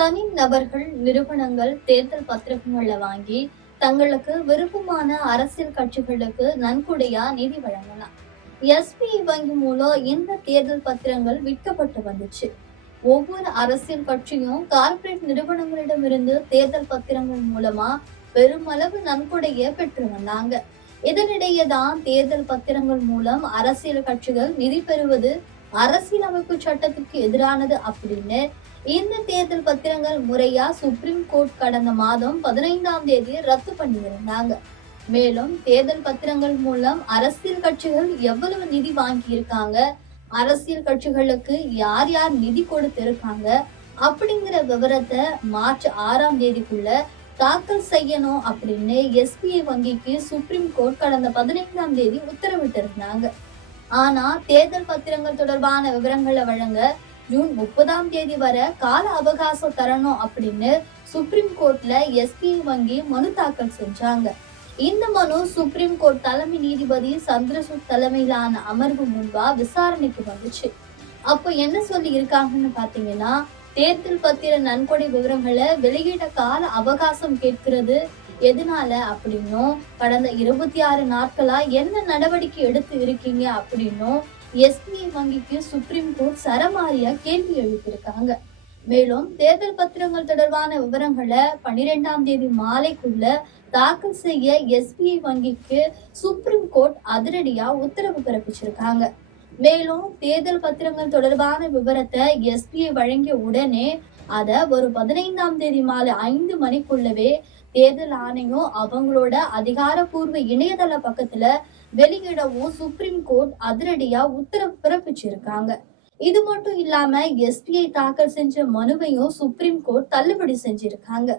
தனி நபர்கள், நிறுவனங்கள் தேர்தல் பத்திரங்களை வாங்கி தங்களுக்கு விருப்பமான அரசியல் கட்சிகளுக்கு நன்கொடையா நிதி வழங்கலாம். எஸ்பிஐ வங்கி மூலம் இந்த தேர்தல் பத்திரங்கள் விற்கப்பட்டு வந்துச்சு. ஒவ்வொரு அரசியல் கட்சியும் கார்ப்பரேட் நிறுவனங்களிடமிருந்து தேர்தல் பத்திரங்கள் மூலமா பெருமளவு நன்கொடையை பெற்று வந்தாங்க. இதனிடையேதான் தேர்தல் பத்திரங்கள் மூலம் அரசியல் கட்சிகள் நிதி பெறுவது அரசியலமைப்பு சட்டத்துக்கு எதிரானது அப்படின்னு இந்த தேர்தல் பத்திரங்கள் முறையா சுப்ரீம் கோர்ட் கடந்த மாதம் 15ஆம் தேதி ரத்து பண்ணியிருந்தாங்க. மேலும் தேர்தல் பத்திரங்கள் மூலம் அரசியல் கட்சிகள் எவ்வளவு நிதி வாங்கி இருக்காங்க, அரசியல் கட்சிகளுக்கு யார் யார் நிதி கொடுத்து இருக்காங்க அப்படிங்கிற விவரத்தை மார்ச் 6ஆம் தேதிக்குள்ள தாக்கல் செய்யணும் அப்படின்னு எஸ்பிஐ வங்கிக்கு சுப்ரீம் கோர்ட் கடந்த 15ஆம் தேதி உத்தரவிட்டிருந்தாங்க. ஆனா தேர்தல் பத்திரங்கள் தொடர்பான விவரங்களை வழங்க ஜூன் 30ஆம் தேதி வரை கால அவகாசம் தரணும் அப்படின்னு சுப்ரீம் கோர்ட்ல எஸ்பிஐ வங்கி மனு தாக்கல் செஞ்சாங்க. இந்த மனு சுப்ரீம் கோர்ட் தலைமை நீதிபதி சந்திரசூட் தலைமையிலான அமர்வு முன்பா விசாரணைக்கு வந்துச்சு. அப்போ என்ன சொல்லி இருக்காங்கன்னு பாத்தீங்கன்னா, தேர்தல் பத்திர நன்கொடை விவரங்களை வெளியிட கால அவகாசம் கேட்கிறது எதனால அப்படின்னும், கடந்த 26 நாட்களா என்ன நடவடிக்கை எடுத்து இருக்கீங்க அப்படின்னும் எஸ்பிஐ வங்கிக்கு சுப்ரீம் கோர்ட் சரமாரியா கேள்வி எழுப்பியிருக்காங்க. மேலும் தேர்தல் பத்திரங்கள் தொடர்பான விவரங்களை 12ஆம் தேதி மாலைக்குள்ள தாக்கல் செய்ய எஸ்பிஐ வங்கிக்கு சுப்ரீம் கோர்ட் அதிரடியா உத்தரவு பிறப்பிச்சிருக்காங்க. மேலும் தேர்தல் பத்திரங்கள் தொடர்பான விவரத்தை எஸ்பிஐ வழங்கிய உடனே அத ஒரு 15ஆம் தேதி மாலை 5 மணிக்குள்ளவே தேர்தல் ஆணையம் அவங்களோட அதிகாரப்பூர்வ இணையதள பக்கத்துல வெளியிடவும் சுப்ரீம் கோர்ட் அதிரடியா உத்தரவு பிறப்பிச்சிருக்காங்க. இது மட்டும் இல்லாம எஸ்பிஐ தாக்கல் செஞ்ச மனுவையும் சுப்ரீம் கோர்ட் தள்ளுபடி செஞ்சிருக்காங்க.